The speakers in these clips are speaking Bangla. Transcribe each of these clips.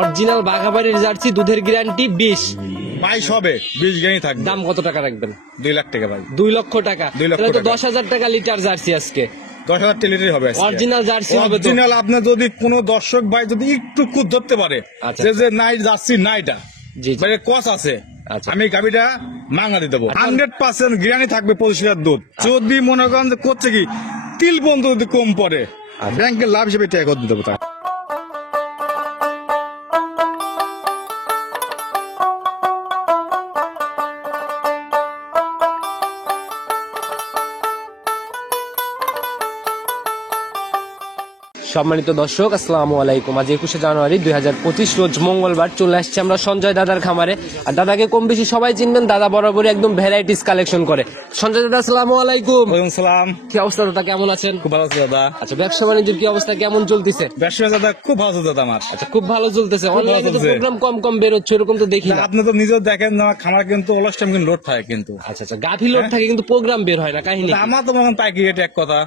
অরিজিনাল বাঘাবাড়ির জার্সি, দুধের গ্যারান্টি 20 22 হবে, 20 গ্যারান্টি থাকবে। দাম কত টাকা রাখবেন? 2 লাখ টাকা ভাই। 2 লক্ষ টাকা। 2 লক্ষ তাহলে তো টাকা। 10,000 টাকা লিটার জার্সি আজকে। 10,000 লিটার হবে আজকে। অরিজিনাল জার্সি হবে তো? অরিজিনাল। আপনার যদি কোনো দর্শক ভাই যদি একটু খুদ ধরতে পারে আচ্ছা। যে নাই জার্সি না এটা জি জি। মানে কস আছে, আচ্ছা। আমি গাবিটা মাঙ্গা দিয়ে দেবো। 100% গ্যারান্টি থাকবে 25 লিটার দুধ। যদি মনে করেন যে করছে কি তিল বন্ধ যদি কম পড়ে, ব্যাংকের লাভ হিসেবে টাকা করে দেবো তাকে। সম্মানিত দর্শক, আসসালামু আলাইকুম। আজ 21শে জানুয়ারি 2025 রোজ মঙ্গলবার চলে আসছে আমরা সঞ্জয় দাদার খামারে। আর দাদাকে কম বেশি সবাই চিনবেন, দাদা বরাবরই একদম ভ্যারাইটিস কালেকশন করে। সঞ্জয় দাদা, আসসালামু আলাইকুম। ওয়ালাইকুম সালাম। কি অবস্থা দাদা, কেমন আছেন? খুব ভালো আছে দাদা। আচ্ছা, ব্যবসা বাণিজ্যের কি অবস্থা, কেমন চলতেছে? ব্যবসা দাদা খুব ভালো আছে দাদা আমার। আচ্ছা, খুব ভালো চলতেছে। অনলাইনে তো চলছে। প্রোগ্রাম কম কম বের হচ্ছে, এরকম তো দেখি না। আপনি তো নিজেও দেখেন আমার খামার কিন্তু অলস টাইম কিন্তু লোড থাকে কিন্তু। আচ্ছা আচ্ছা, গাভী লোড থাকে কিন্তু প্রোগ্রাম বের হয় না, কাহিনী কি? আমার তো মনে হয় পাইকারি রেট এক কথা,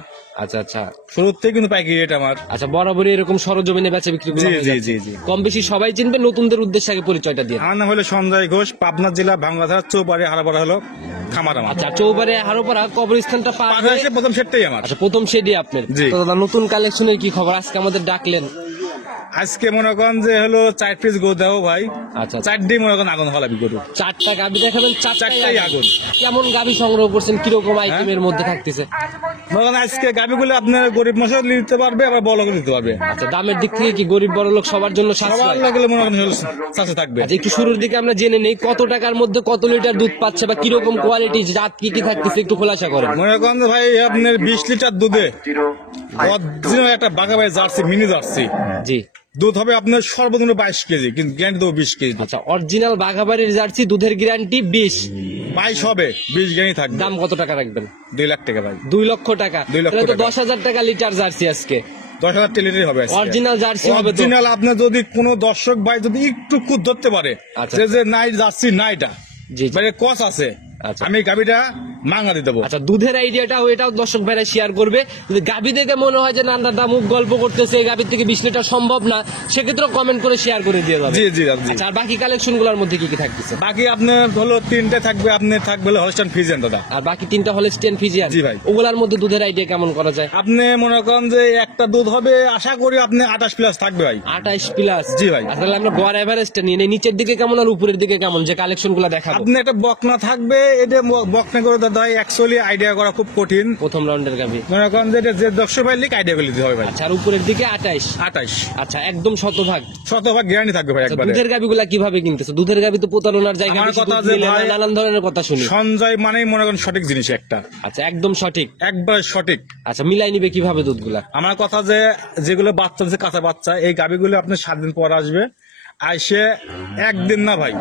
আচ্ছা আচ্ছা শুরুর থেকে কিন্তু পাইকারি রেট আমার। আচ্ছা, বরাবরই এরকম সরজমিনে বেচা বিক্রি জি জি জি জি। কম বেশি সবাই চিনবে। নতুনদের উদ্দেশ্যে আগে পরিচয়টা দিয়ে। আমার নাম হলো সঞ্জয় ঘোষ, পাবনা জেলা ভাঙ্গাধার চৌবাড়ি হারাপাড়া হলো খামার আমার। আচ্ছা, চৌবারে হারোপাড়া কবরস্থানটা পার পার হয়ে হয়েছে প্রথম সেটটাই আমার। আচ্ছা, প্রথম শেডি আপনার। জি। তো দাদা, নতুন কালেকশনের কি খবর? আজকে আমাদের ডাকলেন। আজকে মনে করেন যে হলো 4 পিস গো দাও ভাই। আচ্ছা, 4 দিন মনে করেন আগুন হলাবি গরু। 4টা গাভী দেখাবেন, 4টাই চারটাই আগুন। আগুন। কেমন গাভী সংগ্রহ করছেন, কিরকম আইটেমের মধ্যে থাকতেছে? মনে করেন আজকে গাভিগুলো আপনার গরিব মশা নিতে পারবে, আবার বড় করে দিতে পারবে। আচ্ছা, দামের দিক থেকে কি গরিব বড় লোক সবার জন্য সবার সাশ্রয়? লাগলে মনে করেন সাথে থাকবে। আচ্ছা, একটু শুরুর দিকে আমরা জেনে নেই কত টাকার মধ্যে কত লিটার দুধ পাচ্ছে বা কিরকম কোয়ালিটি, জাত কি কি থাকতেছে একটু খোলাসা করেন। মনে করেন যে ভাই আপনার 20 লিটার দুধে অরিজিনাল একটা বাঘাবাড়ি জার্সি, মিনি জার্সি জি। দুধ হবে আপনার সর্বনিম্ন 22 কেজি, কিন্তু গ্যারান্টি দেবো 20 কেজি। আচ্ছা, অরিজিনাল বাঘাবাড়ির জার্সি, দুধের গ্যারান্টি 20 22 হবে, 20 গ্যারান্টি থাকবে। দাম কত টাকা রাখবেন? 2 লাখ টাকা ভাই। 2 লক্ষ টাকা। 2 লক্ষ তাহলে তো টাকা। 10,000 টাকা লিটার জার্সি আজকে। 10,000 লিটার হবে আজকে। অরিজিনাল জার্সি হবে তো? অরিজিনাল। আপনার যদি কোনো দর্শক ভাই যদি একটু খুদ ধরতে পারে আচ্ছা। যে নাই জার্সি না এটা জি জি। মানে কস আছে, আচ্ছা। আমি গাবিটা মাঙ্গা দিয়ে দেবো। আচ্ছা, দুধের আইডিয়াটাও এটাও দর্শক ভাইরা শেয়ার করবে। যদি গাভী দেখে মনে হয় যে না দাদা মুখ গল্প করতেছে, এই গাভীর থেকে 20 লিটার সম্ভব না, সেক্ষেত্রে কমেন্ট করে শেয়ার করে দিয়ে যাবে। জি জি জি। আচ্ছা, আর বাকি কালেকশন গুলোর মধ্যে কি কি থাকতেছে? বাকি আপনার হলো 3টে থাকবে, আপনার থাকবে হলো হলস্টাইন ফ্রিজিয়ান দাদা। আর বাকি 3টা হলস্টিয়ান ফ্রিজিয়ান। জি ভাই। ওগুলার মধ্যে দুধের আইডিয়া কেমন করা যায়? আপনি মনে করেন যে একটা দুধ হবে আশা করি আপনি 28 প্লাস থাকবে ভাই। 28 প্লাস। জি ভাই। আসলে আমরা গড় এভারেজটা নিয়ে নেই, নিচের দিকে কেমন আর উপরের দিকে কেমন, যে কালেকশন গুলো দেখাবো। আপনি একটা বকনা থাকবে, এটা বকনা করে দাদা অ্যাকচুয়ালি আইডিয়া করা খুব কঠিন। প্রথম রাউন্ডের গাভী। মনে করেন যে এটা যে দর্শক ভাই লিখ আইডিয়া করে দিতে হবে ভাই। আচ্ছা, আর উপরের দিকে 28। 28 আচ্ছা, একদম শতভাগ। শতভাগ গ্যারান্টি থাকবে ভাই আচ্ছা, একবারে। দুধের গাভীগুলা কিভাবে কিনতেছে? দুধের গাভী তো প্রতারণার জায়গা, আমার বেশি কথা দুধ যে মিলে না, ভাই- নানান ধরনের কথা শুনি। সঞ্জয় মানেই মনে করেন সঠিক জিনিস একটা, আচ্ছা, একদম সঠিক। একবার সঠিক। আচ্ছা, মিলাই নিবে কিভাবে দুধগুলা? আমার কথা যে যেগুলো বাচ্চা আছে কাঁচা বাচ্চা, এই গাভিগুলো আপনি 7 দিন পর আসবে, আইসে একদিন না ভাই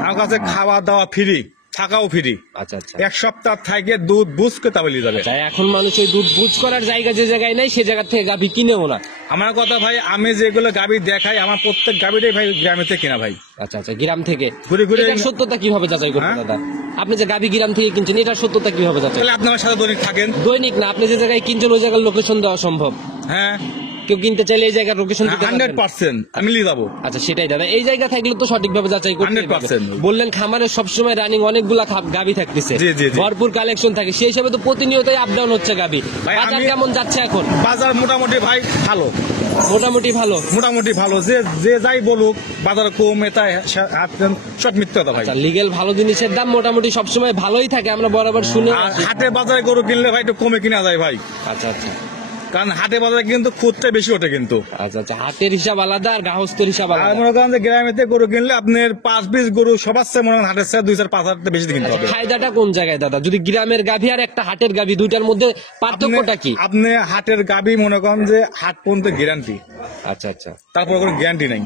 আমার কাছে খাওয়া দাওয়া ফ্রি, থাকাও ফ্রি। আচ্ছা আচ্ছা। 1 সপ্তাহ থেকে দুধ বুঝকে তাবলি যাবে। তাই এখন মানুষ ওই দুধ বুঝ করার জায়গা যে জায়গায় নাই, সে জায়গা থেকে গাভী কিনেও না। আমার কথা ভাই, আমি যেগুলো গাভি দেখাই আমার প্রত্যেক গাভিটাই ভাই গ্রামে থেকে কিনা ভাই। আচ্ছা আচ্ছা, গ্রাম থেকে। ঘুরে ঘুরে- এটার সত্যতা কিভাবে যাচাই করবেন হ্যাঁ? দাদা? আপনি যে গাভী গ্রাম থেকে কিনছেন, এটার সত্যতা কিভাবে যাচাই? তাহলে আপনার সাথে দৈনিক থাকেন। দৈনিক না, আপনি যে জায়গায় কিনছেন ওই জায়গার লোকেশন দেওয়া সম্ভব? হ্যাঁ, কেউ কিনতে চাইলে এই জায়গার লোকেশন দিতে পারবেন? 100% আমি নিয়ে যাবো। আচ্ছা, সেটাই দাদা, এই জায়গা থাকলে তো সঠিকভাবে যাচাই করতে 100%। বললেন খামারে সবসময় রানিং অনেকগুলা গাভী থাকতেছে, জি, জি, জি। ভরপুর কালেকশন থাকে, সেই হিসাবে তো প্রতিনিয়তই আপ ডাউন হচ্ছে গাভী। ভাই, বাজার আমি- কেমন যাচ্ছে এখন? বাজার মোটামুটি ভাই ভালো, মোটামুটি ভালো। মোটামুটি ভালো। যে যে যাই বলুক বাজার কম, এটা সব মিথ্যা কথা ভাই। আচ্ছা, লিগেল ভালো জিনিসের দাম মোটামুটি সবসময় ভালোই থাকে, আমরা বরাবর শুনে আর আসি। হাটে বাজারে গরু কিনলে ভাই একটু কমে কিনা যায় ভাই, আচ্ছা আচ্ছা কারণ হাটে বাজারে কিন্তু খুদটা বেশি ওঠে কিন্তু। আচ্ছা আচ্ছা, হাতের হিসাব আলাদা আর গাহস্থের হিসাব আর আলাদা। মনে করেন যে গ্রামেতে গরু কিনলে আপনার 5-20 গরু সবার চেয়ে মনে করেন হাটের চেয়ে 2-4-5 বেশি কিনতে হবে। ফায়দাটা কোন জায়গায় দাদা? যদি গ্রামের গাভী আর একটা হাটের গাভী, দুইটার মধ্যে পার্থক্যটা কি? আপনি হাটের গাবি মনে করেন যে হাট পর্যন্ত গ্যারান্টি, আচ্ছা আচ্ছা তারপরে কোনো গ্যারান্টি নাই।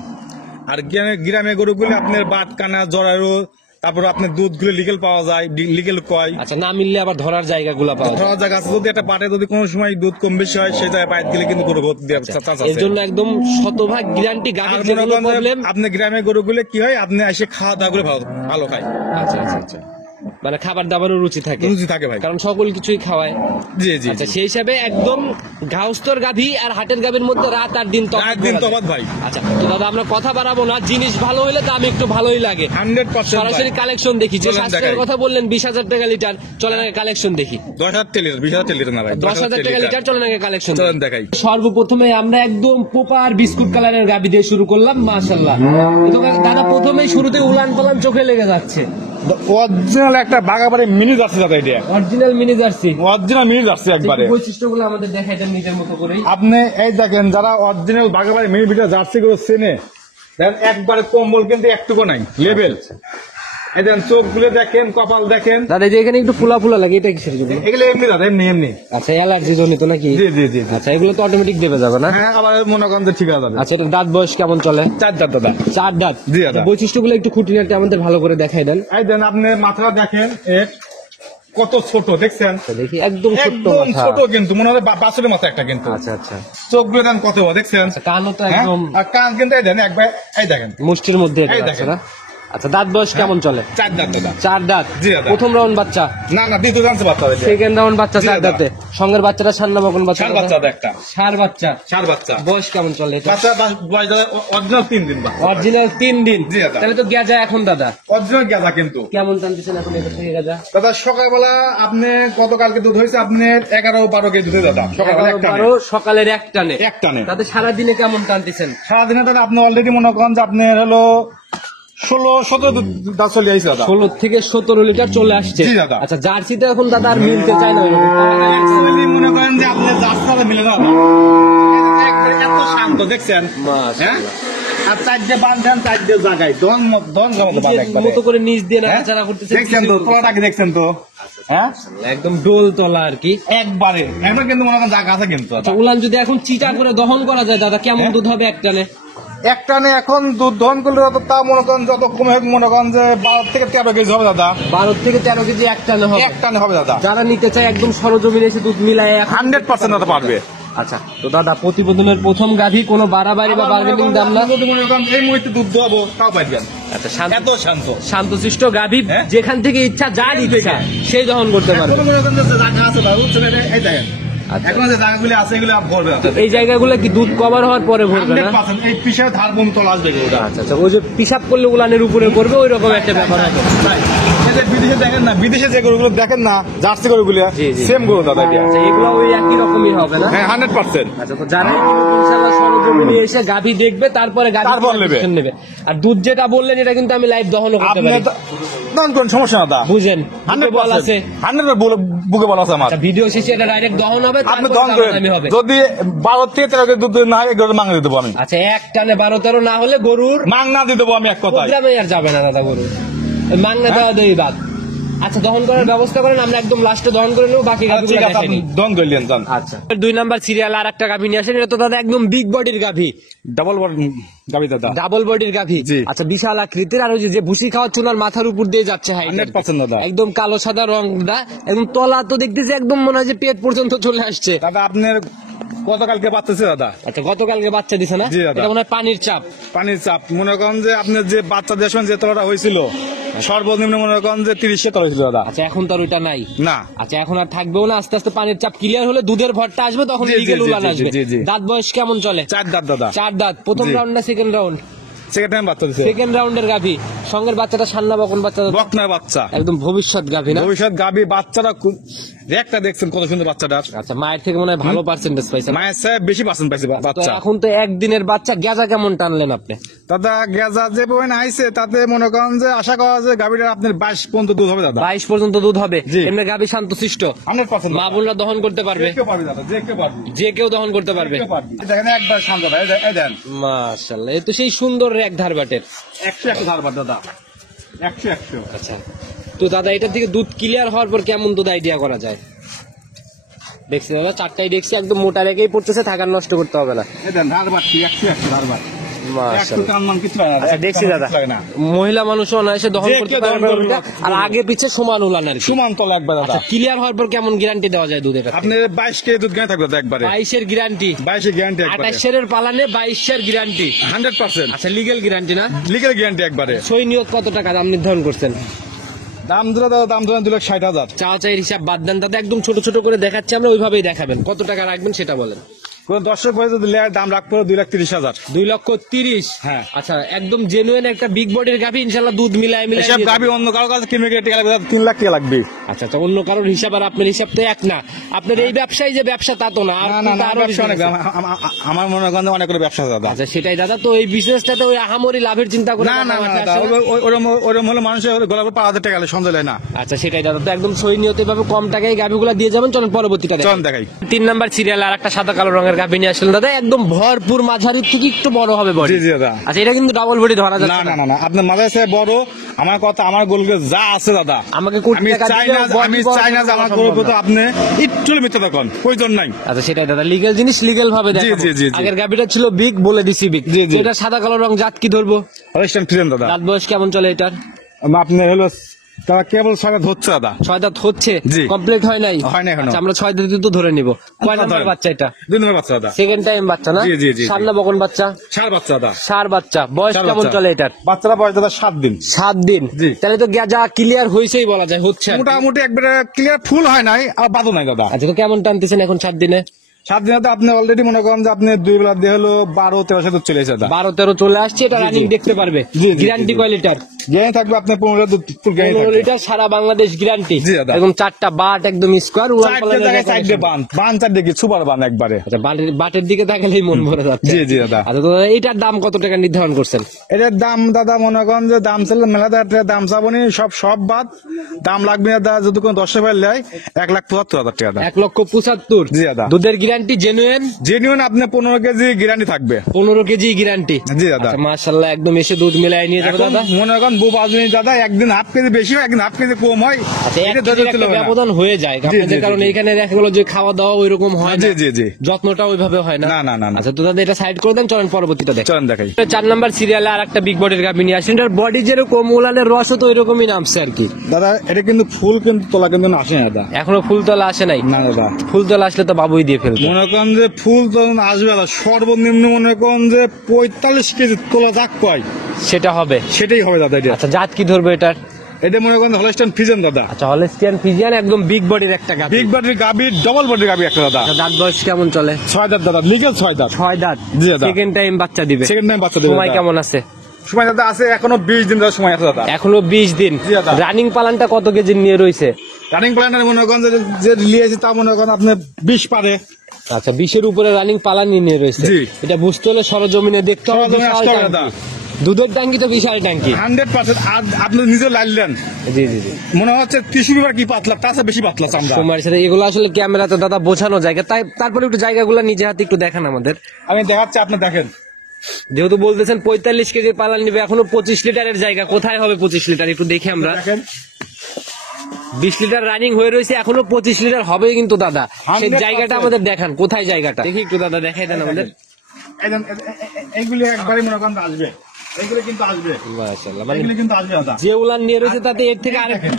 আর গ্রামে গরুগুলি আপনার বাট কানা জরায়ু, তারপরে আপনার দুধগুলো লিগেল পাওয়া যায়, লিগেল কয়। আচ্ছা, না মিললে আবার ধরার জায়গাগুলা পাওয়া যায়। ধরা জায়গা আছে, যদি একটা পাটে যদি কোনো সময় দুধ কম বেশি হয় সেই জায়গায় পাইপ দিলে কিন্তু গরু ভর্তি দেওয়ার চান্স এর আছে। জন্য একদম শতভাগ গ্যারান্টি। আর গাভীর মনে যেগুলো করেন যে প্রবলেম। আপনি গ্রামে গরুগুলো কি হয়, আপনি এসে খাওয়া দাওয়া করে ভালো খায়। আচ্ছা আচ্ছা আচ্ছা, মানে খাবার দাবারও রুচি থাকে রুচি থাকে ভাই। কারণ সকল কিছুই খাওয়ায়। জি জি আচ্ছা সেই হিসাবে একদম গাউস্তর গাভী আর হাটের গাভীর মধ্যে রাত আর দিন তফাৎ একদিন বলা যায়। তফাৎ ভাই। আচ্ছা তো দাদা আমরা কথা বাড়াবো না, জিনিস ভালো হইলে দাম একটু ভালোই লাগে। 100% সরাসরি কালেকশন দেখি, যে চলেন স্বাস্থ্যের দেখাই। কথা বললেন 20,000 টাকা লিটার, চলেন আগে কালেকশন দেখি। 10,000 লিটার 20,000 লিটার না ভাই, 10,000 টাকা লিটার, চলেন আগে কালেকশন চলেন দেখাই। সর্বপ্রথমে আমরা একদম পোপার বিস্কুট কালারের গাভী দিয়ে শুরু করলাম, মাশাআল্লাহ। তো দাদা প্রথমেই শুরুতে উলান পালান চোখে লেগে যাচ্ছে। অরিজিনাল একটা বাগাবাড়ি মিনি জার্সি দাদা, এটা original mini jersey, original mini jersey একবারে। বৈশিষ্ট্যগুলো আমাদের দেখাইতেন নিজের মতো করেই। আপনি এই দেখেন, যারা original Bagabari mini beta jersey গুলো চেনে, দেখেন একবারে কম্বল কিন্তু একটুকু নাই, লেভেল। এই দেখেন চোখগুলো দেখেন, কপাল দেখেন। দাদা যে এখানে একটু ফুলা ফুলা লাগে, এটা কিসের জন্য? এগুলো এমনি দাদা, এমনি এমনি। আচ্ছা অ্যালার্জি জনিত নাকি? জি জি জি জি। আচ্ছা এগুলো তো অটোমেটিক দেবে যাবে না? হ্যাঁ, আবার মনে করেন যে ঠিক আছে দাদা। আচ্ছা এটা দাঁত বয়স কেমন চলে? 4 দাঁত দাদা। 4 দাঁত। জি দাদা। বৈশিষ্ট্যগুলো একটু খুঁটিনাটি আমাদের ভালো করে দেখাই দেন। এই দেন আপনি মাথাটা দেখেন, কত ছোট দেখছেন, দেখি একদম ছোট্ট একদম মাথা। ছোট, কিন্তু মনে হয় বাছুরের মাথা একটা কিন্তু। আচ্ছা আচ্ছা। চোখগুলো দেন কত বড় দেখছেন। কানও তো হ্যাঁ? একদম আর কান কিন্তু এই দেন একবার, এই দেখেন মুষ্টির মধ্যে এটা এই আছে দেখেন। না? আচ্ছা দাঁত বয়স কেমন চলে? 4 দাঁত দাদা। 4 দাঁত। জি দাদা। প্রথম রাউন্ড বাচ্চা, না না, দ্বিতীয় জানতে বাচ্চা হয়েছে। সেকেন্ড রাউন্ড বাচ্চা জি 4 দাদা। দাঁতে। সঙ্গের বাচ্চাটা সান্না বকন বাচ্চা। ষাঁড় বাচ্চা দাদা একটা। ষাঁড় বাচ্চা। ষাঁড় বাচ্চা। বয়স কেমন চলে এটা? বাচ্চা বয়স দাদা অরিজিনাল 3 দিন বাচ্চা। অরিজিনাল 3 দিন। জি দাদা। তাহলে তো গেজা এখন দাদা। অরিজিনাল গাঁজা কিন্তু। কেমন টানতেছেন এখন এটা থেকে গেজা? দাদা সকালবেলা আপনি গতকালকে দুধ হয়েছে আপনার 11-12 কেজি দুধে দাদা, সকালবেলা 11, একটা 12 সকালের এক টানে। এক টানে। তাতে সারাদিনে কেমন টানতেছেন? সারাদিনে দাদা আপনি অলরেডি মনে করেন যে আপনার হলো 16-17 দাঁত চলে আইছে দাদা। 16 থেকে 17 লিটার চলে আসছে। জি দাদা। আচ্ছা জার্সিতে এখন দাদা আর মিলতে চায় না ওইরকম। Actually মনে করেন যে আপনার জার্সিটা মিলে না, একবারে এত শান্ত দেখছেন। হ্যাঁ, আর 4টে বাঁধেন 4টে জায়গায় দন জমতে বাঁধ নিজের একবারে। মতো করে নিচ দিয়ে হ্যাঁ? নাড়াচাড়া করতেছে। দেখছেন তো তোলাটাকে, দেখছেন তো। হ্যাঁ, একদম ডোল তলা আর কি। একবারে একবার কিন্তু মনে করেন জায়গা আছে কিন্তু দাদা। আচ্ছা উলান যদি এখন চিটা করে দহন করা যায় দাদা, কেমন হ্যাঁ? দুধ হবে এক টানে? এক টানে এখন দুধ দহন করলে যত তা মনে করেন যত কমে হোক মনে করেন যে 12 থেকে 13 কেজি হবে দাদা। 12 থেকে 13 কেজি এক টানে হবে। এক টানে হবে দাদা। যারা নিতে চায় একদম সরজমিনে এসে দুধ মিলায় 100% দাদা পারবে। আচ্ছা তো দাদা প্রতিবেদনের প্রথম গাভী কোনো বাড়াবাড়ি বা বার্গেনিং দাম না? যদি মনে করেন এই মুহূর্তে দুধ দেবো তাও পাইবেন। আচ্ছা শান্ত এত শান্ত। শান্তশিষ্ট গাভী, হ্যাঁ? যেখান থেকে ইচ্ছা যার ইচ্ছা সেই দহন করতে পারবে। এখনো মনে করেন যে জায়গা আছে বাবু, চলে এই দেখেন আচ্ছা। এখন যে জায়গাগুলি আছে এগুলো ভরবে দাদা। এই জায়গাগুলো কি দুধ কভার হওয়ার পরে ভরবে না? 100% এই পিছের ধার বন্ধ তোলা আসবে এগুলো। আচ্ছা আচ্ছা, ওই যে পিসাব করলে উলানের উপরে করবে ওই রকম একটা ব্যাপার হবে। তাই। এই যে বিদেশে দেখেন না, বিদেশে যে গরুগুলো দেখেন না, জার্সি গরুগুলো জি, জি। সেম গরু দাদা এটা। আচ্ছা এগুলো ওই একই রকমই হবে না? হ্যাঁ 100%। আচ্ছা তো যারা ইনশাআল্লাহ সরজমিনে এসে গাভী দেখবে তারপরে গাভী তারপর নেবে। নেবে। আর দুধ যেটা বললেন এটা কিন্তু আমি লাইভ দহনও করতে আপনি পারি। দহন করুন, সমস্যা না দাদা। বুঝেন 100 আছে। 100 বুকে বলা আছে আমার। আচ্ছা ভিডিও শেষে এটা ডাইরেক্ট দহন হবে, আপনি তারপর দহন করেন, দামাদামি হবে। যদি 12 থেকে 13 কেজি দুধ না হয় গরু মাংনা দিয়ে দেবো আমি। আচ্ছা এক টানে 12-13 না হলে গরুর মাংনা দিয়ে দেবো আমি এক কথায়। প্রোগ্রামে আর যাবে না দাদা গরু। ওই মাংনা দেওয়া দেই বাদ। আচ্ছা দহন করার ব্যবস্থা করেন, আমরা একদম লাস্টে দহন করে নেবো, বাকি ঠিক গাভীগুলো আছে, দেখাই আপনি নিই। দহন করলেন যান। আচ্ছা 2 নাম্বার সিরিয়াল আর একটা গাভী নিয়ে আসেন, এটা তো দাদা একদম বিগ বডির গাভী, ডাবল গাবি দাদা। ডাবল বডির গাভী। জি। আচ্ছা বিশাল আকৃতির, আর ওই যে ভুসি খাওয়ার চুনার মাথার উপর দিয়ে যাচ্ছে হাইট 100% দাদা। একদম কালো সাদা রংটা, একদম তলা তো দেখতেছি একদম মনে হয় যে পেট পর্যন্ত চলে আসছে। দাদা আপনার গতকালকে বাচ্চাছে দাদা, আচ্ছা গতকালকে বাচ্চা দিছে না? জি দাদা। এটা মনে হয় পানির চাপ। পানির চাপ। মনে করেন যে আপনার যে বাচ্চা দেওয়ার সময় যে তলাটা হয়েছিল সর্বনিম্ন মনে করেন যে 30 তলা হয়েছিল দাদা। আচ্ছা এখন তো আর ওইটা নাই। না, আচ্ছা এখন আর থাকবেও না, আস্তে আস্তে পানির চাপ ক্লিয়ার হলে দুধের ভরটা আসবে, তখন জি, জি, লিগেল জি, উলান জি, আসবে। জি, জি। দাঁত বয়স কেমন চলে? 4 দাঁত দাদা। 4 দাঁত। প্রথম জি। রাউন্ড না সেকেন্ড রাউন্ড? সেকেন্ড টাইম বাচ্চা দিছে। সেকেন্ড রাউন্ডের গাভী, সঙ্গের বাচ্চাটা সান্না বকন বাচ্চা, বকনার বাচ্চা, একদম ভবিষ্যৎ গাভী না? ভবিষ্যৎ গাবি। বাচ্চাটা একটা দেখছেন কত সুন্দর বাচ্চাটা। আচ্ছা মায়ের থেকে মনে হয় ভালো পার্সেন্টেজ পাইছে না? মায়ের সাহেব বেশি পার্সেন্ট পাইছে তো বাচ্চা। এখন তো একদিনের বাচ্চা, গেজা কেমন টানলেন আপনি? দাদা গেজা যে পয়েন্ট আইছে তাতে মনে করেন যে আশা করা যে গাবিটা আপনার 22 পর্যন্ত দুধ হবে দাদা। 22 পর্যন্ত দুধ হবে। জি। এমনি গাভী শান্তশিষ্ট, 100% মা বোনরা দহন করতে পারবে, যে কেউ পারবে দাদা, যে কেউ পারবে, যে কেউ দহন করতে পারবে। যে কেউ পারবে। দেখেন একবার শান্ত ভাই, এই দেন মাশাআল্লাহ, এই তো সেই সুন্দর এক ধারবাটের। 100 ধারবার দাদা, 100। আচ্ছা তো দাদা এটার থেকে দুধ ক্লিয়ার হওয়ার পর কেমন দুধ আইডিয়া করা যায়? দেখছি দাদা 4টাই দেখছি, একদম মোটা রেখেই পড়তেছে, থাকার নষ্ট করতে হবে না। এই দেন ধারবার 100 ধারবার। মাশাআল্লাহ। 100 টান মান কিছু হয় না। আচ্ছা দেখছি দাদা, না। মহিলা মানুষও অনায়াসে দহন যে করতে কেউ পারবে দহন করবে। ওটা, আর আগে পিছে সমান উলান আর কি। সুমান তলা একবার দাদা। আচ্ছা ক্লিয়ার হওয়ার পর কেমন গ্যারান্টি দেওয়া যায় দুধের? আপনি 22 কেজি দুধ গায়ে থাকবে দাদা একবারে। 22 গ্যারান্টি, 22 গ্যারান্টি একবারে। 28 পালানে 22 গ্যারান্টি। 100%। আচ্ছা লিগেল গ্যারান্টি না? লিগ্যাল গ্যারান্টি একবারে। সই নিয়োগ কত টাকা দাম নির্ধারণ করছেন? দাম দিলে দাদা দাম দিলেন 2,60,000। চা চাইয়ের হিসাব বাদ দেন দাদা, একদম ছোট ছোট করে দেখাচ্ছি আমরা, ওইভাবেই দেখাবেন। কত টাকা রাখবেন সেটা বলেন। কোন দর্শক ভাই যদি লেয় দাম রাখবো 2,30,000। 2,30,000। হ্যাঁ। আচ্ছা, একদম জেনুইন একটা বিগ বডির গাভী, ইনশাল্লাহ দুধ মিলায় মিলায় এসব দিয়ে গাবি দেবেন। অন্য কারো কাছে কিনবে গেলে টাকা লাগবে 3 লাখ টাকা লাগবে। আচ্ছা আচ্ছা, অন্য কারোর হিসাব আর আপনার হিসাব তো এক না। আপনার এই ব্যবসায় যে ব্যবসা তা তো না, আর না না কিন্তু না, আরো ব্যবসা অনেক business আছে। আমার মনে করেন যে অনেকগুলো ব্যবসা আছে দাদা। আচ্ছা সেটাই দাদা, তো এই বিজনেসটাতে ওই আহামরি লাভের চিন্তা করে না না কথা না মাথায় দাদা, আসে না? ওরম হলে মানুষের গোলাপ 5,000 টাকা সঞ্চয় নেয় না। আচ্ছা সেটাই দাদা, তো একদম সই নিয়ত এভাবে কম টাকায় গাভিগুলো দিয়ে যাবেন। চলেন পরবর্তীটা দেখি। চল দেখাই। 3 নাম্বার সিরিয়াল আর একটা সাদা কালো রঙের গাভি নিয়ে আসলেন দাদা, একদম ভরপুর মাঝারি থেকে একটু বড় হবে বডি। জি জি দাদা। আচ্ছা, এটা কিন্তু ডাবল বডি ধরা না যাচ্ছে না না না, আপনার মাথায় সে বড়, আমার কথা আমার গোলকে যা আছে দাদা, আমাকে কোটি আমি টাকা চাই দিলেও না, body আমি বড় চাই না যে করা আমার সম্ভব গরুর না। তো আপনি একটু মিথ্যা তখন প্রয়োজন নাই। আচ্ছা সেটাই দাদা, লিগেল জিনিস লিগেল ভাবে দেখাবো। জি, জি, জি। আগের গাভিটা ছিল বিগ, বলে দিছি বিগ। জি, জি। এটা সাদা কালো রং, জাত কি ধরবো? হলিস্টাইন ফ্রিজিয়ান দাদা। রাত বয়স কেমন চলে এটার? আপনি হলো তারা কেবল সারা ধরছে দাদা। 6 দাঁত হচ্ছে, জি। কমপ্লিট হয় নাই? হয় নাই এখনো। আচ্ছা, আমরা 6 দাঁত তো ধরে নিব। কয় নাম্বার ধরেন। বাচ্চা এটা? 2 নম্বর বাচ্চা দাদা। সেকেন্ড টাইম বাচ্চা না? জি, জি, জি, সামনে বকন বাচ্চা, সার বাচ্চা দাদা। সার বাচ্চা। বয়স ষাঁড় কেমন বাচ্চা। চলে এটার? বাচ্চারা বয়স দাদা 7 দিন। 7 দিন। জি। তাহলে তো যা ক্লিয়ার হয়েছেই বলা যায়, হচ্ছে আর কি। মোটামুটি একবারে ক্লিয়ার ফুল হয় নাই আর বাদও নাই দাদা। আচ্ছা, তো কেমন টানতেছেন এখন 7 দিনে? 7 দিনে তো আপনি অলরেডি মনে করেন যে আপনি 2 বেলা দিয়ে হলো 12-13 দুধ চলে এসেছে দাদা। 12-13 চলে আসছে, এটা জি, জি। রানিং দেখতে পারবে। জি, জি, গ্যারান্টি জি, জি। কয় লিটার? গ্যারান্টি থাকবে আপনার 15 দুধ ফুল গ্যারান্টি 15 থাকবে। লিটার সারা বাংলাদেশ গ্যারান্টি। জি, দাদা। একদম 4টা বাট, একদম স্কোয়ার উলান চারটে পালানের জায়গায় decoration। 4টে বান 4 দিকে সুপার বান একবারে। আচ্ছা, বাটের দিকে তাকালেই মন ভরে যাচ্ছে। জি, জি, দাদা। আচ্ছা, তো দাদা, এটার দাম কত টাকা নির্ধারণ করছেন? এটার দাম দাদা মনে করেন যে দাম ছিল মেলা দাম চাবনি সব বাদ দাম লাগবে না দাদা, যদি কোনো 10 টাকা নেয় 1,75,000 টাকা দাদা। 1,75,000। জি, দাদা। দুধের গ্যারান্টি জেনুইন? জেনুইন আপনি 15 কেজি গ্যারান্টি থাকবে। 15 কেজি গ্যারান্টি। জি, দাদা। মাশাআল্লাহ, একদম এসে দুধ মিলাই নিয়ে যাবে এখন দাদা। মনে করেন বউ বাজনি দাদা, একদিন হাফ কেজি বেশি হয়, একদিন হাফ কেজি কম হয়। আচ্ছা, এটা এক ধরে কেজির তুলতে একটা হবে না। ব্যবধান হয়ে যায় জি, আপনাদের, জি, কারণ জি। এখানে দেখা গেল যে খাওয়া দাওয়া ওইরকম হয় না, জি জি জি। যত্নটা ওইভাবে হয় না। না, না, না, না। আচ্ছা, তো দাদা এটা সাইড করে দেন, চলেন পরবর্তীটা দেখ। চলেন দেখাই। 4 নাম্বার সিরিয়ালে আর একটা বিগ বডির গাভী নিয়ে আসেন। এটার বডি যেরকম, উলানের রসও তো ওইরকমই নামছে আর কি। দাদা এটা কিন্তু ফুল কিন্তু তোলা কিন্তু আসে না দাদা। এখনো ফুলতলা আসে নাই? না দাদা, ফুলতলা আসলে তো বাবুই দিয়ে ফেলবে। মনে করেন যে ফুল তো আসবে দাদা, সর্বনিম্ন মনে করেন যে 45 কেজি তোলা যাক পাই সেটা হবে। সেটাই হবে দাদা। এটা আচ্ছা, জাত কি ধরবে এটার? এটা মনে করেন হলিস্টাইন ফ্রিজিয়ান দাদা। আচ্ছা, হলস্টিয়ান ফ্রিজিয়ান, একদম বিগ বডির একটা গাভী। বিগ বডির গাবি, ডবল বডির গাবি একটা দাদা। আচ্ছা, দাঁত বয়স কেমন চলে? 6 দাঁত দাদা, লিগেল 6 দাঁত। 6 দাঁত। জি, দাদা। সেকেন্ড টাইম বাচ্চা দিবে। সেকেন্ড টাইম বাচ্চা দেবে সময় দাদা। কেমন আছে? সময় দাদা আছে এখনো 20 দিন দাদা সময় আছে দাদা। এখনো 20 দিন। জি, দাদা। রানিং পালানটা কত কেজি নিয়ে রয়েছে? রানিং প্ল্যানার মনে করেন যে লিয়েছে তা মনে করেন আপনি 20 পারে। আচ্ছা, 20-এর উপরে রানিং পালান নিয়ে রয়েছে। জি। এটা বুঝতে হলে সরজমিনে দেখতে হবে। সরজমিনে বিশাল আসতে হবে ট্যাঙ্কি। দাদা। দুধের ট্যাঙ্কি তো বিশাল ট্যাঙ্কি। 100% আর আপনি নিজে লাইলেন জি জি জি। মনে হচ্ছে টিস্যু পেপার কি পাতলা, তার চেয়ে বেশি পাতলা চামড়া। সময়ের সাথে এগুলো আসলে ক্যামেরাতে দাদা বোঝানো যায়, তাই তারপরে একটু জায়গাগুলো নিজে হাতে একটু দেখান আমাদের। আমি দেখাচ্ছি, আপনি দেখেন। যেহেতু বলতেছেন 45 কেজি পালান নিবে, এখনো 25 লিটারের জায়গা। কোথায় হবে 25 লিটার একটু দেখি আমরা। দেখেন 20 লিটার রানিং হয়ে রয়েছে, এখনো 25 লিটার হবে কিন্তু দাদা। সেই 100% জায়গাটা আমাদের দেখান, কোথায় জায়গাটা দেখি একটু দাদা, দেখাই দেন আমাদের। এইগুলি একবারই মনে করেন আসবে, এইগুলি কিন্তু আসবে, মাশাআল্লাহ, মানে এইগুলি কিন্তু আসবে দাদা। যে উলান নিয়ে রয়েছে তাতে এর থেকে আরেক দেখেন,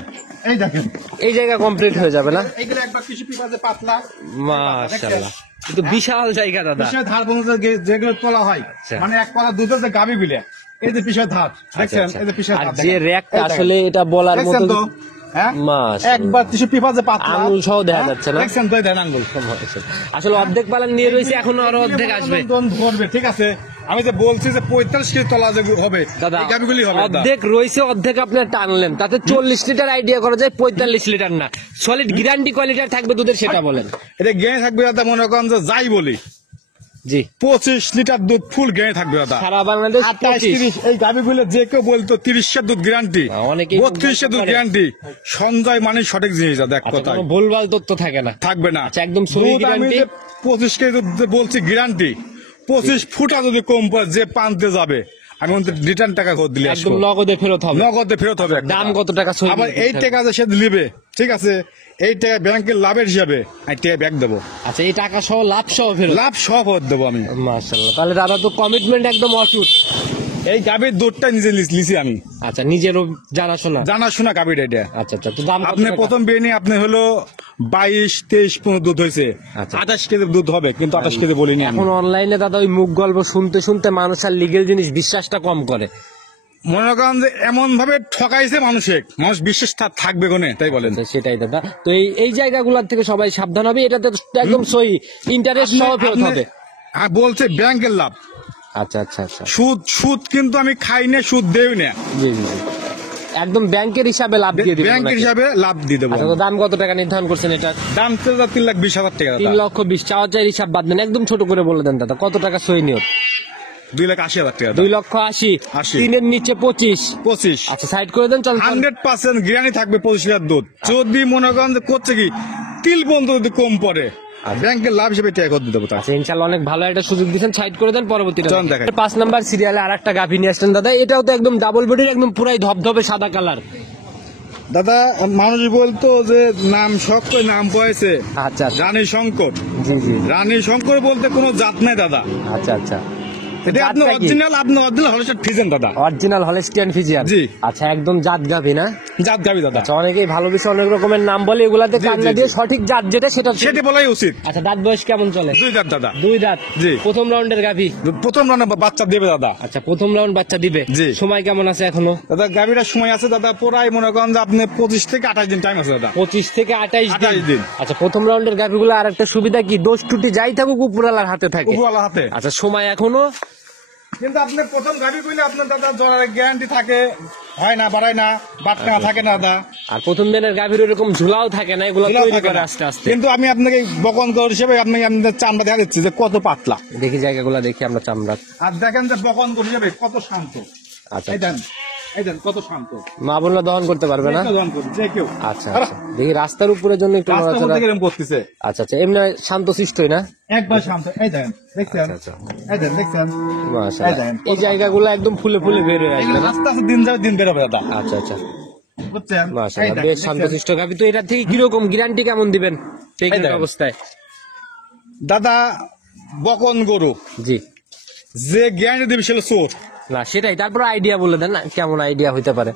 এই দেখেন এই জায়গা কমপ্লিট হয়ে যাবে না? এইগুলি একবার টিস্যু পেপার যে পাতলা, মাশাআল্লাহ, কিন্তু বিশাল জায়গা দাদা। পিছের ধার পর্যন্ত যেগুলো তোলা হয়, আচ্ছা। মানে এক পালা দুধের যে গাবি বিলে, এই যে পিছের ধার দেখছেন, আচ্ছা, এই যে পিছের আর ধার যে দেখেন। র্যাকটা এই দেখেন। আসলে এটা বলার দেখছেন মতো। তো, হ্যাঁ? মাশাআল্লাহ। একবার টিস্যু পেপার যে পাতলা, আঙুল সহ দেখা হ্যাঁ? যাচ্ছে না? দেখছেন তো, এই দেখেন আঙুল। আসলে অর্ধেক পালান নিয়ে রয়েছে, এখনো আরো অর্ধেক আসবে ধরবে, ঠিক আছে। আমি যে বলছি যে 45 কেজি তলা যে হবে দাদা। এই গাবিগুলি হবে দাদা। অর্ধেক রয়েছে, অর্ধেক আপনার টানলেন, তাতে 40 লিটার আইডিয়া করা যায়, 45 লিটার না। সলিড গ্যারান্টি কয় লিটার থাকবে দুধের সেটা বলেন। এটা গেঁয়ে থাকবে দাদা, মনে করেন যে যাই বলি জি, 25 লিটার দুধ ফুল গেঁয়ে থাকবে দাদা। সারা বাংলাদেশ 28, 25। 30 এই গাবিগুলো যে কেউ বলতো 30 দুধ গ্যারান্টি, অনেকেই 32 দুধ বলতে পারে। গ্যারান্টি। সঞ্জয় মানে সঠিক জিনিস দাদা, এক আচ্ছা, কথায় কোনো ভুলভাল তথ্য থাকে না। থাকবে না। আচ্ছা, একদম সহি দুধ আমি guarantee। যে 25 কেজি দুধ যে বলছি গ্যারান্টি, 25 ফুটা যদি কম পড়ে যে পানতে যাবে, আমি রিটার্ন টাকা করে দিলে একদম নগদে ফেরত হবে। নগদে ফেরত হবে। এক দাম কথা। কত টাকা সহি আবার এই টাকা যে সে নিবে, ঠিক আছে, এই টাকা ব্যাংকের লাভের হিসাবে আমি টাকা ব্যাক দেবো, আচ্ছা, এই টাকা সহ লাভ সহ ফেরত। লাভ সব দেবো আমি। মাশাআল্লাহ, তাহলে দাদা তো কমিটমেন্ট একদম অটুট। এই গাভীর দুধটা নিজে লিছি আমি, আচ্ছা, নিজেরও জানাশোনা। জানাশোনা গাভীর এটা। আচ্ছা আচ্ছা, তো দাম কত আপনি টাকা? প্রথম বিয়ে নিয়ে আপনি হলো 22-23 পর্যন্ত দুধ হয়েছে, আচ্ছা। 28 কেজি দুধ হবে, কিন্তু 28 কেজি বলিনি আমি। এখন অনলাইনে দাদা ওই মুখ গল্প শুনতে শুনতে মানুষ আর লিগেল জিনিস বিশ্বাসটা কম করে। মনে করেন যে এমন ভাবে ঠকাইছে মানুষ বিশ্বাস থাকবে কোনে, তাই বলেন। আচ্ছা, সেটাই দাদা। তো এই জায়গাগুলোর থেকে সবাই সাবধান হবে, এটাতে তো একদম সহি ইন্টারেস্ট সহ ফেরত হবে। বলছে ব্যাংকের লাভ, আচ্ছা আচ্ছা আচ্ছা, সুদ কিন্তু আমি খাই না, সুদ দেই না, জি জি জি, একদম ব্যাংকের হিসাবে লাভ দিয়ে দিবেন ব্যাংকের নাকি? হিসাবে লাভ দিয়ে দেবো। আচ্ছা, তো দাম কত টাকা নির্ধারণ করছেন এটা? দাম তো 3,20,000 টাকা দাদা। 3,20,000 চাওয়া চাই, হিসাব বাদ দেন, একদম ছোট করে বলে দেন দাদা, কত টাকা সহি নিয়ত? 2,80,000 টাকা। 2,80,000, 80 তিনের নিচে 25। 25 আচ্ছা, সাইড করে দেন, চল 100% গ্যারান্টি থাকবে 25 লিটার দুধ। যদি মনে করেন যে করছে কি তিল বন্ধ যদি কম পড়ে, ব্যাংকের লাভ হিসেবে টাকা করে দিতে দেবো। আচ্ছা, ইনশাআল্লাহ অনেক ভালো একটা সুযোগ দিচ্ছেন, সাইড করে দেন। পরবর্তীটা চলুন দেখাই। 5 নাম্বার সিরিয়ালে আরেকটা গাভী নিয়ে আসলেন দাদা, এটাও তো একদম ডাবল বডির, একদম পুরাই ধবধবে সাদা কালার। দাদা মানুষ বলতো যে নাম শখ করে নাম পয়েছে আচ্ছা আচ্ছা, রানী শঙ্কর। জি জি, রানী শঙ্কর বলতে কোনো জাত নাই দাদা। আচ্ছা আচ্ছা, এটা আপনি অরিজিনাল হলস্টাইন ফ্রিজিয়ান দাদা। Original Holstein Friesian. জি। আচ্ছা, একদম জাত গাভী না? জাত গাবি দাদা। আচ্ছা, অনেকেই ভালোবেসে অনেক রকমের নাম বলে, এগুলাতে জি, কান্না জি, দিয়ে জি। সঠিক জাত যেটা সেটা সেটি বলাই উচিত। আচ্ছা, দাঁত বয়স কেমন চলে? 2 দাঁত দাদা। 2 দাঁত। জি। প্রথম রাউন্ডের গাভী। প্রথম রানে বাচ্চা দেবে দাদা। আচ্ছা, প্রথম রাউন্ড বাচ্চা দিবে। জি। সময় কেমন আছে এখনো? দাদা গাবিটার সময় আছে দাদা, প্রায় মনে করেন যে আপনি 25 থেকে 28 দিন টাইম আছে দাদা। 25 থেকে 28 28 দিন। আচ্ছা, প্রথম রাউন্ডের গাভীগুলো আর একটা সুবিধা কি, দোষ ত্রুটি যাই থাকুক উপরালার হাতে থাকে। উপরওয়ালা হাতে। আচ্ছা, সময় এখনো। কিন্তু আপনি প্রথম গাবি কইলে আপনার দাদা জ্বরের গ্যারান্টি থাকে, হয় না বাড়ায় না, বাটনা থাকে না দাদা। আর প্রথম দিনের গাভীর এরকম ঝুলাও থাকে না, এগুলো ঝুলাও তৈরি থাকে করে না। আস্তে আস্তে। কিন্তু আমি আপনাকে বকন গরু হিসেবে আপনাদের চামড়া দেখা দিচ্ছি যে কত পাতলা। দেখি জায়গাগুলো দেখি আমরা চামড়া। আর দেখেন যে বকন গরু হিসেবে কত শান্ত। আচ্ছা, এই দেন কত শান্ত। মা বোনরা দহন করতে পারবে না? যে কেউ দহন করবে, যে কেউ। আচ্ছা আচ্ছা, দেখি রাস্তার উপরের জন্য একটু রাস্তার নড়াচড়া। মধ্যে এরকম করতেছে। আচ্ছা আচ্ছা, এমনি শান্ত শিষ্টই না? একবার শান্ত। এই দেন দেখছেন, আচ্ছা, এই দেন দেখছেন। মাশাআল্লাহ, এই জায়গাগুলো একদম ফুলে ফুলে বের হয়ে আসবে এগুলো না? আস্তে আস্তে দিন যাবে দিন বেরোবে দাদা, আচ্ছা আচ্ছা, বুঝছেন। এই মাশাআল্লাহ, দেন, বেশ দেখছেন? শান্তশিষ্ট গাভী। তো এটার থেকে কিরকম গ্যারান্টি কেমন দিবেন প্রেগনেন্ট দেখেন। অবস্থায়? দাদা বকন গরু জি, যে গ্যারান্টি দিবে সেটা চোর। না সেটাই, তারপর আইডিয়া বলে দেন না, কেমন আইডিয়া হইতে পারে?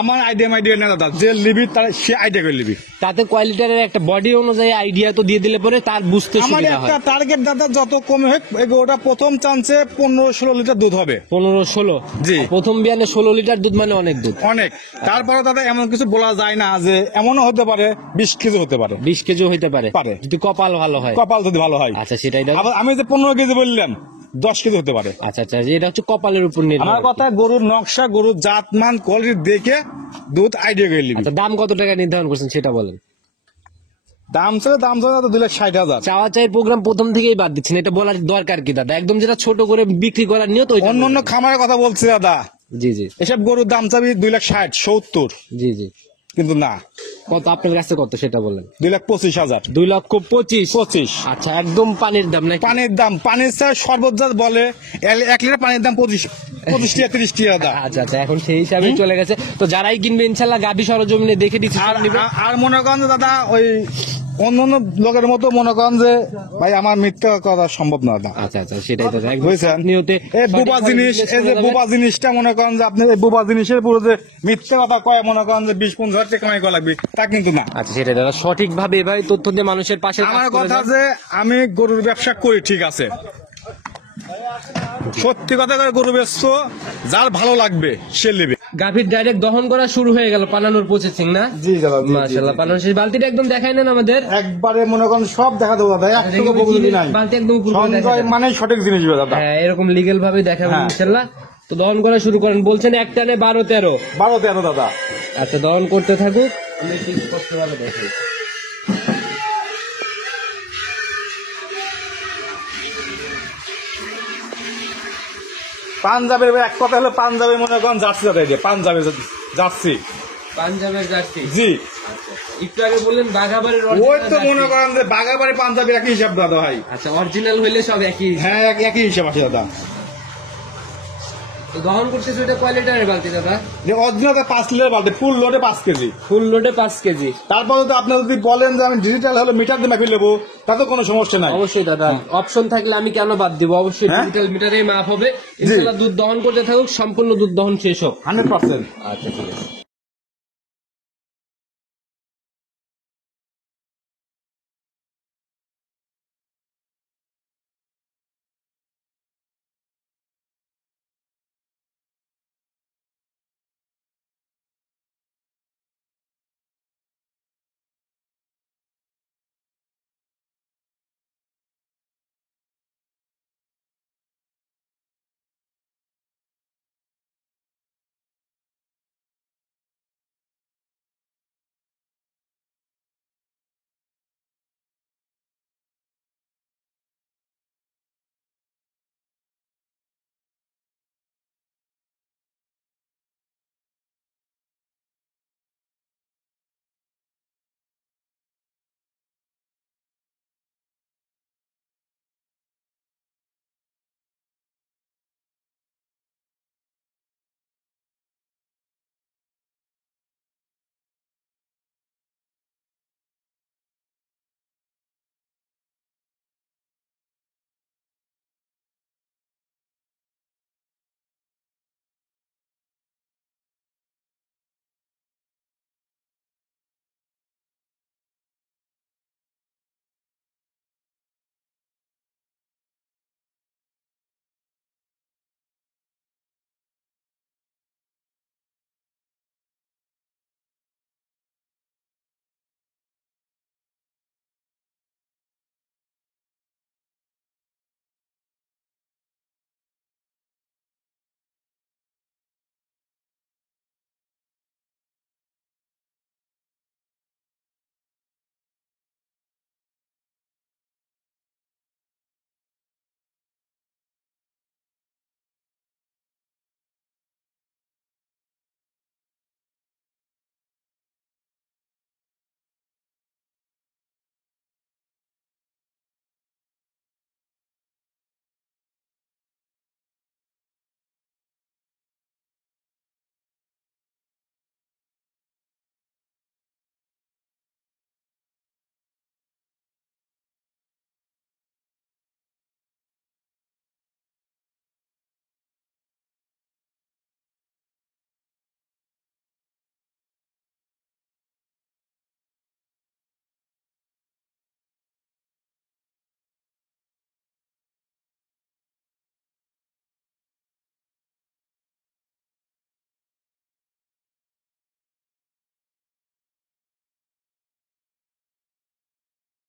আমার আইডিয়া না দাদা, যে লিবি তার সে আইডিয়া করে লিবি। তাতে কোয়ালিটারের একটা বডি অনুযায়ী আইডিয়া তো দিয়ে দিলে পরে তার বুঝতে আমার সুবিধা একটা হয়। টার্গেট দাদা, যত কমে হোক এই গরুটা প্রথম চান্সে 15-16 লিটার দুধ হবে। 15-16? জি। প্রথম বিয়ানে 16 লিটার দুধ মানে অনেক দুধ। অনেক। তারপরে দাদা এমন কিছু বলা যায় না, যে এমনও হতে পারে 20 কেজি হতে পারে। 20 কেজিও হইতে পারে পারে। যদি কপাল ভালো হয়। কপাল যদি ভালো হয়। আচ্ছা, সেটাই দাও। আবার আমি যে 15 কেজি বললাম, 10 কেজি হতে পারে। আচ্ছা আচ্ছা, এটা হচ্ছে কপালের উপর নির্ভর। আমার কথা গরুর নকশা, গরুর জাত মান কোয়ালিটি দেখে দুধ আইডিয়া করে নিবি। আচ্ছা, দাম কত টাকা নির্ধারণ করছেন সেটা বলেন। দাম ছিল 2,60,000। চাওয়া চাই প্রোগ্রাম প্রথম থেকেই বাদ দিচ্ছেন, এটা বলার দরকার কি দাদা? একদম যেটা ছোট করে বিক্রি করার নিয়ত ওইটা অন্য অন্য বলবেন। খামারের কথা বলছি দাদা, জি জি এসব গরুর দাম চাবি 2,60,000, 70, জি জি, কিন্তু না, কত আপনার কাছে কত সেটা বলেন। 2,25,000। 2,25,000? 25। আচ্ছা, একদম পানির দাম নাকি? পানির দাম, পানির চাই সর্বোচ্চ বলে 1 লিটার পানির দাম 25-30 টাকা দাদা। আচ্ছা আচ্ছা, এখন সেই হিসাবে চলে গেছে। তো যারাই কিনবে ইনশাল্লাহ গাভী সরজমিনে দেখে দিচ্ছে আর আর মনে করেন যে দাদা ওই অন্য অন্য লোকের মতো মনে করেন যে ভাই আমার মিথ্যা কথা সম্ভব না দাদা। আচ্ছা আচ্ছা, সেটাই দাদা, একদম বুঝছেন? নিয়তে এই বুবা জিনিস, এই যে বুবা জিনিসটা মনে করেন যে আপনি এই বুবা জিনিসের পুরো যে মিথ্যা কথা কয় মনে করেন যে 20-15 হাজার টাকা কামাই করা লাগবে, তা কিন্তু না। আচ্ছা, সেটাই দাদা, সঠিক ভাবে এভাবে তথ্য দিয়ে মানুষের পাশে কাজ আমার করে কথা যান। যে আমি গরুর ব্যবসা করি, ঠিক আছে, সত্যি কথা করে গরু ব্যবসা যার ভালো লাগবে সে নেবে। গাভীর ডাইরেক্ট দহন করা শুরু হয়ে গেল, পানানোর প্রসেসিং না? জি দাদা, মাশাআল্লাহ, পানানোর শেষ। বালতিটা একদম দেখাই নেন আমাদের। একবারে মনে করেন সব দেখা দেবো দাদা, একটু বকুলি নাই। বালতি একদম উপর করে দেখা সঞ্জয় দেন। মানে সঠিক জিনিস দাদা। হ্যাঁ, এরকম লিগেল ভাবে দেখাবেন হ্যাঁ। ইনশাআল্লাহ। তো দহন করা শুরু করেন, বলছেন এক টানে 12-13। 12-13 দাদা। আচ্ছা, দহন করতে থাকুক, আমি একটু স্পষ্টভাবে দেখাই। পাঞ্জাবের এক কথা হলো, পাঞ্জাবের মনে করেন জার্সি দাদা, এই যে পাঞ্জাবের জার্সি। পাঞ্জাবের জার্সি? জি। আচ্ছা, একটু আগে বললেন বাঘাবাড়ির ওই original তো জার্সি। মনে করেন যে বাগাবাড়ি পাঞ্জাবি একই হিসাব দাদা ভাই। আচ্ছা, অরিজিনাল হইলে সব একই। হ্যাঁ, একই হিসাব আছে দাদা। তো দহন করতেছে ওইটা কয় লিটারের বালতি দাদা? যে অরিজিনাল 5 লিটার বালতি, ফুল লোডে 5 কেজি। ফুল লোডে 5 কেজি? তারপর যদি আপনি যদি বলেন যে আমি ডিজিটাল হলো মিটার দিয়ে মাপি নেবো, তাতে কোনো সমস্যা নাই। অবশ্যই দাদা, অপশন থাকলে আমি কেন বাদ দিব? অবশ্যই হ্যাঁ? ডিজিটাল মিটারেই মাপ হবে ইনশাআল্লাহ। দুধ দহন করতে থাকুক, সম্পূর্ণ দুধ দহন শেষ হোক। 100%। আচ্ছা, ঠিক আছে।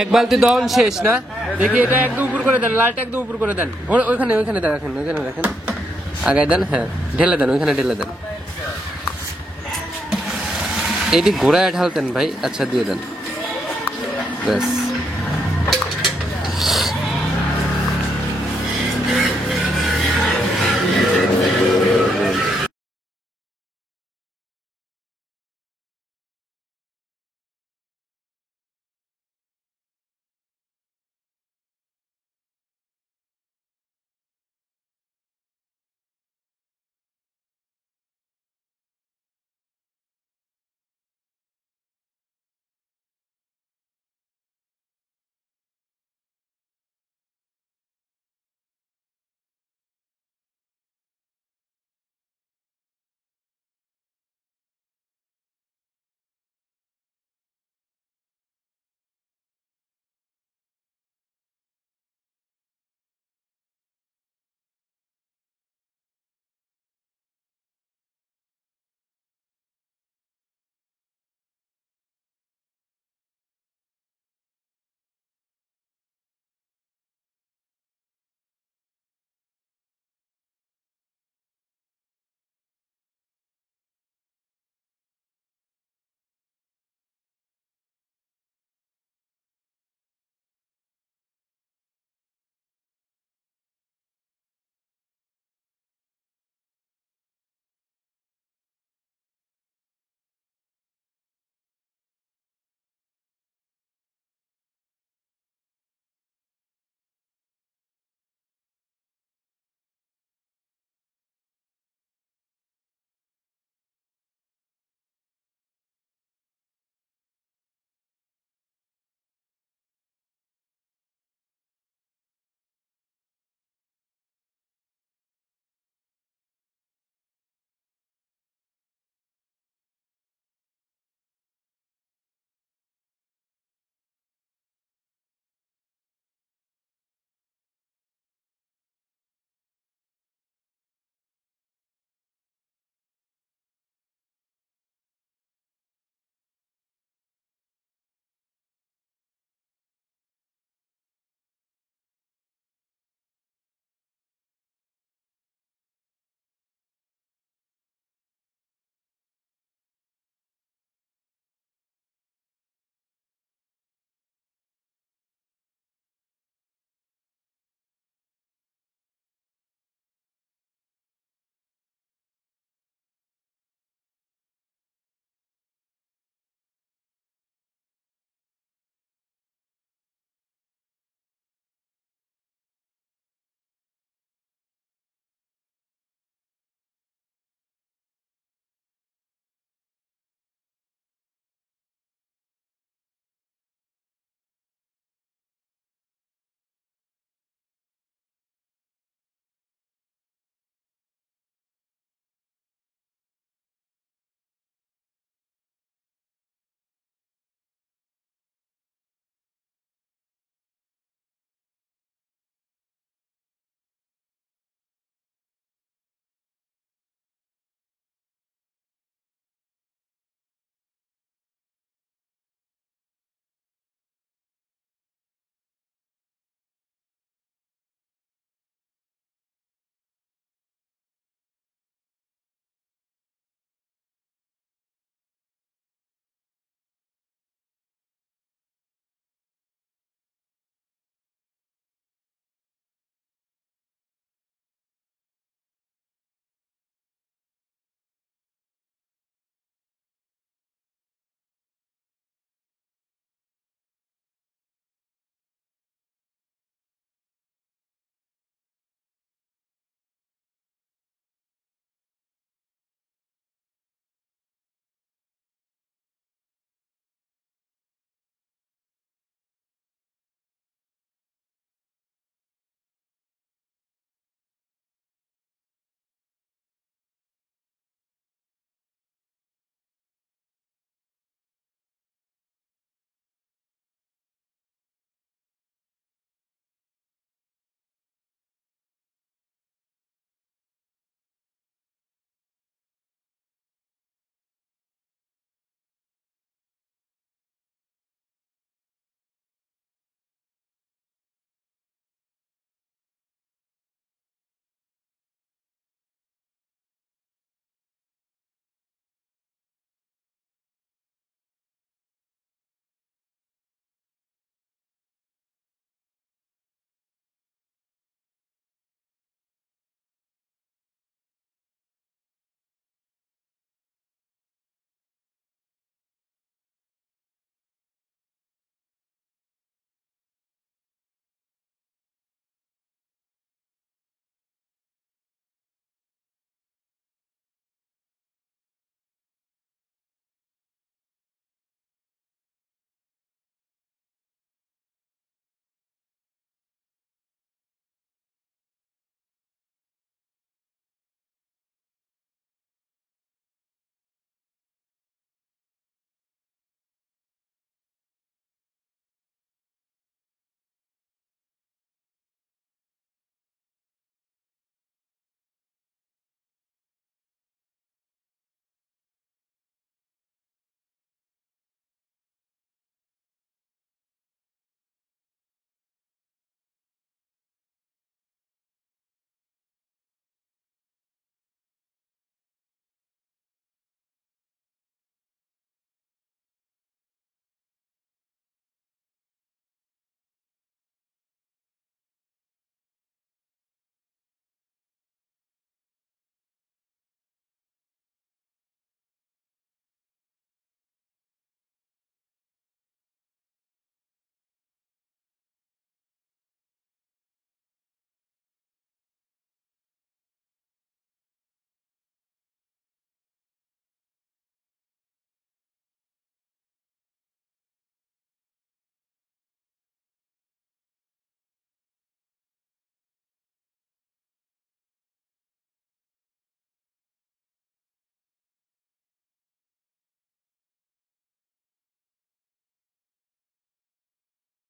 এক বালতি দহন শেষ না? দেখি এটা একদম উপর করে দেন, লালটা একদম উপর করে দেন। ওইখানে ওইখানে রাখেন, ওইখানে রাখেন, আগায় দেন। হ্যাঁ ঢেলে দেন, ওইখানে ঢেলে দেন। এইটি ঘোড়ায় ঢালতেন ভাই। আচ্ছা দিয়ে দেন, ব্যাস।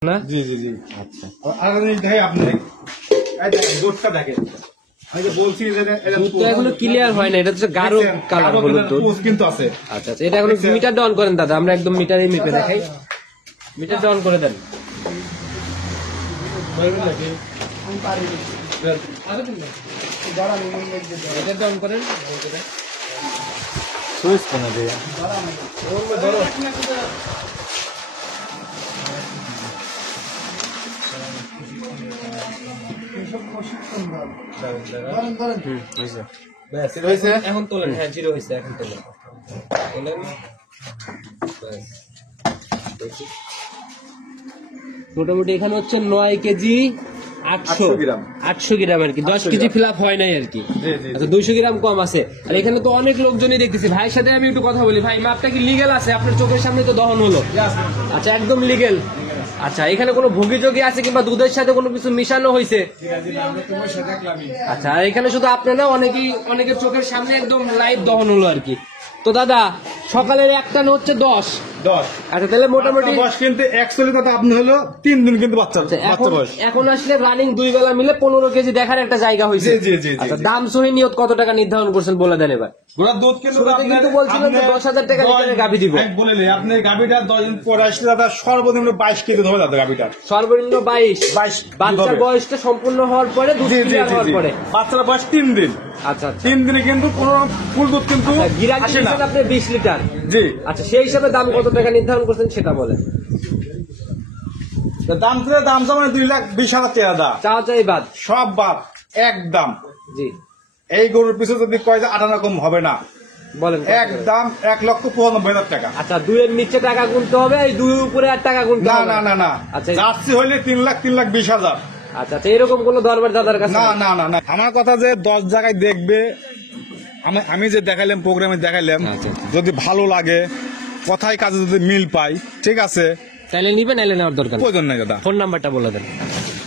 না? জি জি জি। আচ্ছা, আর জিনিস দেখে আপনি এই দেখেন দুধটা দেখেন, আমি যে বলছি যে দুধ তো এখনো ক্লিয়ার হয় না, এটা তো গাঢ় কালার হলুদ দুধ। পুষ কিন্তু আছে। আচ্ছা আচ্ছা, এটা এখন মিটার ডাউন করেন দাদা, আমরা একদম মিটারে মেপে দেখাই। মিটার ডাউন করে দেন। মিটার ডাউন করেন। সুইচ কোন দিয়ে হয়েছে। এখন তোলেন, হ্যাঁ জিরো হয়েছে, এখন তোলেন। তোলেন। ব্যাস। দেখি। মোটামুটি এখানে হচ্ছে 9 কেজি 800 গ্রাম। 800 গ্রাম আর কি, 10 কেজি ফিল আপ হয় নাই আর কি। জি, জি, জি। আচ্ছা, 200 গ্রাম কম আছে। আর এখানে তো অনেক লোকজনই দেখতেছি। ভাইয়ের সাথে আমি একটু কথা বলি। ভাই, মাপটা কি লিগেল আছে? আপনার চোখের সামনে তো দহন হলো। আচ্ছা, একদম লিগেল। আচ্ছা, এখানে কোনো ভোগী যোগী আছে কিংবা দুধের সাথে কোনো কিছু মিশানো হয়েছে? আচ্ছা, আর এখানে শুধু আপনারা অনেকের চোখের সামনে একদম লাইভ দহন হলো আর কি। তো দাদা, সকালের একটা হচ্ছে 10। 10। আচ্ছা, তাহলে মোটামুটি বয়স কিন্তু অ্যাকচুয়ালি কথা আপনি হলো 3 দিন কিন্তু বাচ্চা বাচ্চা বয়স। এখন আসলে রানিং 2 বেলা মিলে 15 কেজি দেখার একটা জায়গা হয়েছে। জি, জি, জি, জি, আচ্ছা, জি। দাম সহি নিয়ত কত টাকা নির্ধারণ করছেন বলে দেন এবার। গোড়া দুধ কিন্তু শুরুতে আপনার- কিন্তু বলছিলেন যে আপনার 10,000 টাকা লিটারে গাভী দিব। আমি বলে নিই, আপনি গাভিটা 10 দিন পরে আসলে দাদা সর্বনিম্ন 22 কেজি হবে দাদা গাভিটা। সর্বনিম্ন 22। 22 বাচ্চার হবে। বয়সটা সম্পূর্ণ হওয়ার পরে দুধ জি জি ক্লিয়ার জি হওয়ার জি। পরে। বাচ্চার বয়স 3 দিন। আচ্ছা আচ্ছা, 3 দিনে কিন্তু কোনো ফুল দুধ কিন্তু গিরান্টি আসে না। দিচ্ছেন আপনি 20 লিটার। জি। আচ্ছা, সেই হিসাবে দাম কত টাকা নির্ধারণ করছেন সেটা বলেন। তো দাম ছিল দাম জমা 2,20,000 টাকা দা। চাওয়া চাই বাদ। সব বাদ একদম। জি, এই গরুর পিছু যদি কয় যে 58 কম হবে না, বলেন। একদম 1,95,000 টাকা। আচ্ছা, 2 এর নিচে টাকা গুনতে হবে, এই 2 উপরে আর টাকা গুনতে না হবে না না না, আচ্ছা, জার্সি হইলে 3,20,000। আচ্ছা আচ্ছা, এরকম কোন দরবার দাদার কাছে না নেই? না না না, আমার কথা যে 10 জায়গায় দেখবে, আমি যে দেখাইলাম প্রোগ্রামে দেখাইলাম, আচ্ছা, আচ্ছা। যদি ভালো লাগে, কথায় কাজে যদি মিল পাই, ঠিক আছে, তাইলে নিবেন, নাইলে নেওয়ার দরকার নেই। প্রয়োজন নাই দাদা। ফোন নাম্বারটা বলে দেন।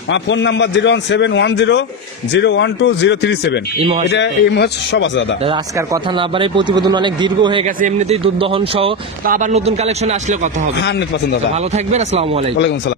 আমার ফোন নাম্বার 01710012037। ইমো আছে এটা তো? এই মুহূর্তে সব আছে দাদা। দাদা, আজকের কথা না বাড়াই, প্রতিবেদন অনেক দীর্ঘ হয়ে গেছে এমনিতেই দুধ দহন সহ। তো আবার নতুন কালেকশন আসলে কথা হবে। 100% দাদা। ভালো থাকবেন, আসসালামু আলাইকুম। ওয়ালাইকুম সালাম।